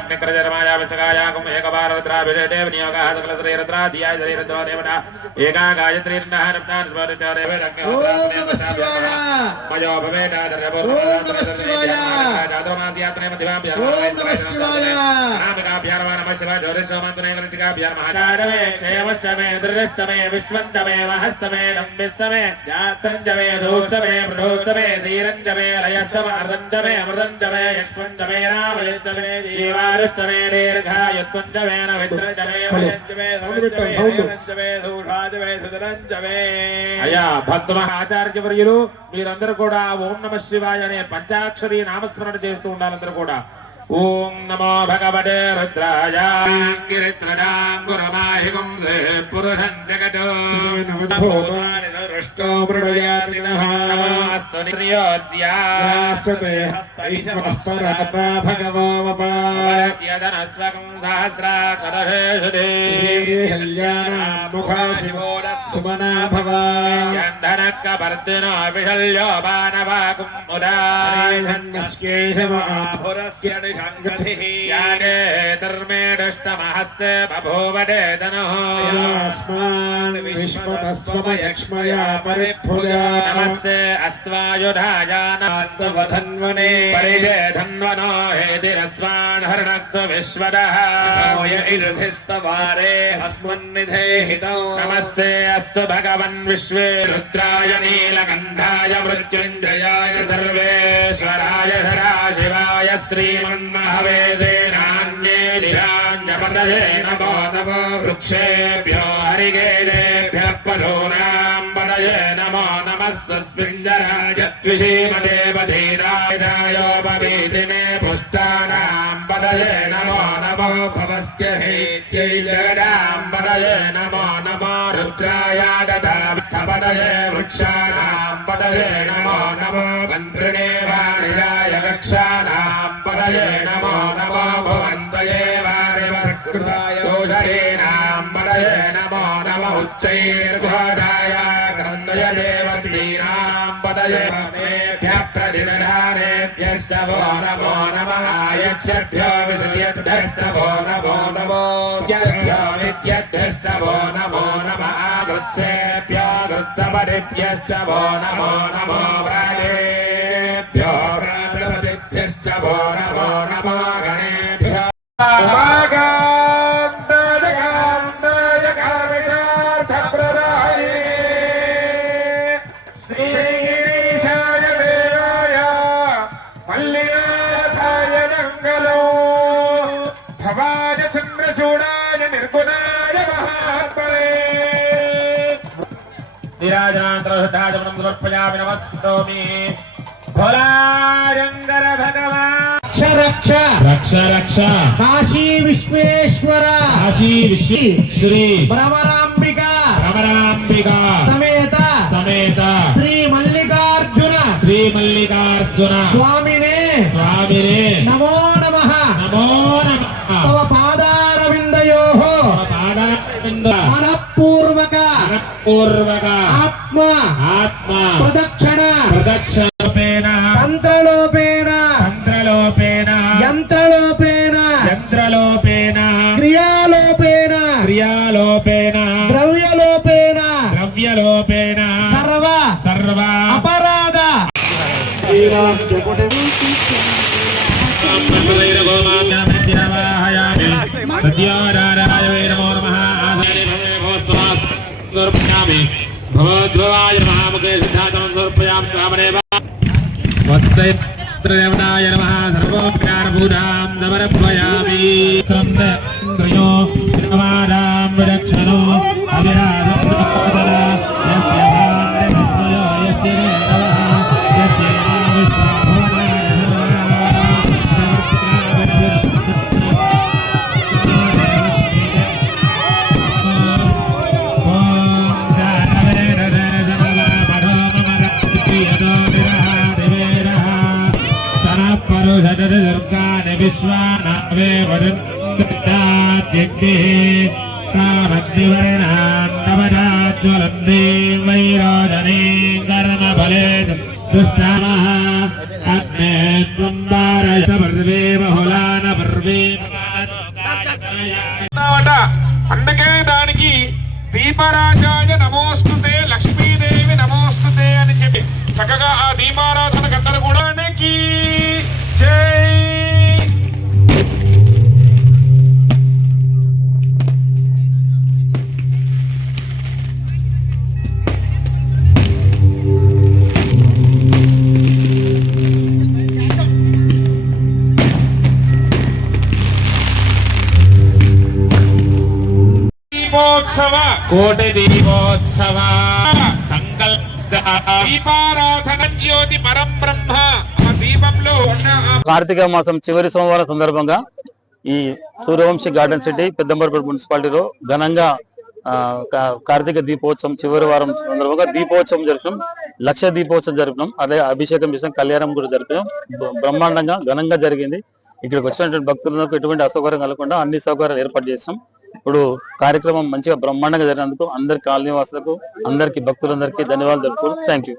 రుద్రాగ్నికరజరమాయాభిషకాయాకం ఏకవారరుద్రాభిషేటే వినియోగः సకలశ్రీరుద్రాధియాయ శ్రీరుద్రో దేవత ఏకా గాయత్రీ ఓం నమ విశ్వంతమే నంబిస్తమే జాత్రంజమే దూక్షమే మృడోక్షమే శ్రీరంజమే లయస్తమ అర్దంజమే అమృతంజమే యశ్వంజమే రామయంజమే జీవారుష్టమే సౌంజమే హేమంజమే దూషాజమే సుధరంజమే అయ్యా భక్త ఆచార్య వర్యులు మీరందరూ కూడా ఓం నమ శివాయ అనే పంచాక్షరి నామస్మరణ చేస్తూ ఉండాలందరూ కూడా. ఓం నమో భగవతే రుద్రాయ. గిరిత్రజాంగురమాహికం పురుషం జగత్. నమో మృడయాతినః నమోస్తు నియోజ్యా యాస్తతే హస్తైః పరాత్మా భగవో వపా యదనస్వకం సహస్రాక్షరభేషుదే ముఖా శివో సుమనా निर्मेडष्टमहस्ते बभूवडेदनः यास्मान् विश्वतस्त्वमयक्ष्मया परिभुजा। नमस्ते अस्त्वायुधायानान्तवधन्वने। परिजे धन्वनो हेतिरस्वान् हरणत्व विश्वदः। इलधिस्तवारे अस्मन्निधे हितौ। नमस्ते अस्तु भगवन् विश्वे रुद्राय नीलकण्ठाय मृत्युञ्जयाय सर्वेश्वराय धराशिवाय श्रीमन्महवेजेन దిశాంజపదయే నమో నమో వృక్షేభ్యో హరిగేదేభ్యः పశూనాం పదయే నమో నమः సస్మింజరాయ ద్విషీమదేవధీరాయోపవీతినే పుష్టానాం పదయే నమో నమో భవస్య హేత్యై జగదాం పదయే నమో నమో రుద్రాయ దదాస్థపదయే వృక్షాణాం పదయే నమో నమో మంత్రిణే వారిరాయ వృక్షాణాం పదయే నమో నమో प्राप्तैर्घोषाय क्रन्दय देवतीनां पदये मेभ्यः प्रतिदधानेभ्यश्च वो नमो नमः यच्छभ्यो विसृजद्भ्यश्च वो नमो नमो स्यभ्यो नित्यद्भ्यश्च वो नमो नमः कृत्सेभ्यो कृत्सपदिभ्यश्च वो नमो नमो व्राजेभ्यो व्राजपतिभ्यश्च वो नमो नमो गणेभ्यो భవాయ చంద్రచూడాయ నిర్గుణాయ మహాత్మనే. నిరాజనాంతరశుద్ధాచమనం సమర్పయామి నమస్కరోమి. భోలారంగర భగవాన్. రక్ష రక్ష. రక్ష కాశీ విశ్వేశ్వర. కాశీ విశ్వ శ్రీ భ్రమరాంబిక రమరాంబిక. సమేత. సమేత. శ్రీ మల్లికార్జున. శ్రీ మల్లికార్జున. స్వామినే. స్వామినే. నమో నమ నమో. నమ పూర్వక ఆత్మ. ఆత్మ. ప్రదక్షిణ. ప్రదక్షిణోపేన తంత్రలోపేన. తంత్రలోపేన. యంత్రలోపేన. చంద్రలోపేన క్రియాలోపేన. క్రియాలోపేన. ద్రవ్యలోపేన. ద్రవ్యలోపేన. సర్వ. సర్వ. అపరాధ. భగవద్భవాయ వత్సైత్రదేవతాయ నమః. సర్వోపకారభూతాం సమర్పయామి. త్రయో అవిరాధ विश्वानावे वरुत्ताद्यग्ने तावद्विवर्णात्तवराज्वलब्दे वैरोजने कर्मफले दुष्टामः अग्ने त्वं वारय पर्वे बहुलान पर्वे అందుకే దానికి దీపరాజాయ నమోస్తుతే లక్ష్మీదేవి నమోస్తుతే అని చెప్పి చక్కగా ఆ దీపారాధన దీపోత్సవ కోటి దీపోత్సవ సంకల్ప దీపారాధన జ్యోతి పరం బ్రహ్మ ఆ దీపంలో ఉన్న ఆ కార్తీక మాసం చివరి సోమవారం సందర్భంగా ఈ సూర్యవంశీ గార్డెన్ సిటీ పెద్దంబరపేట మున్సిపాలిటీలో ఘనంగా కార్తీక దీపోత్సవం చివరి వారం సందర్భంగా దీపోత్సవం జరిపినాం లక్ష దీపోత్సవం జరిపినాం అదే అభిషేకం చేసాం. కళ్యాణం కూడా జరిపినాం బ్రహ్మాండంగా ఘనంగా జరిగింది. ఇక్కడికి వచ్చినటువంటి భక్తులకు ఎటువంటి అసౌకర్యం కలగకుండా అన్ని సౌకర్యాలు ఏర్పాటు చేసాం ఇప్పుడు కార్యక్రమం మంచిగా బ్రహ్మాండంగా జరిగినందుకు అందరి కాలనీ వాసులకు అందరికి భక్తులందరికీ ధన్యవాదాలు తెలుపుతూ థ్యాంక్ యూ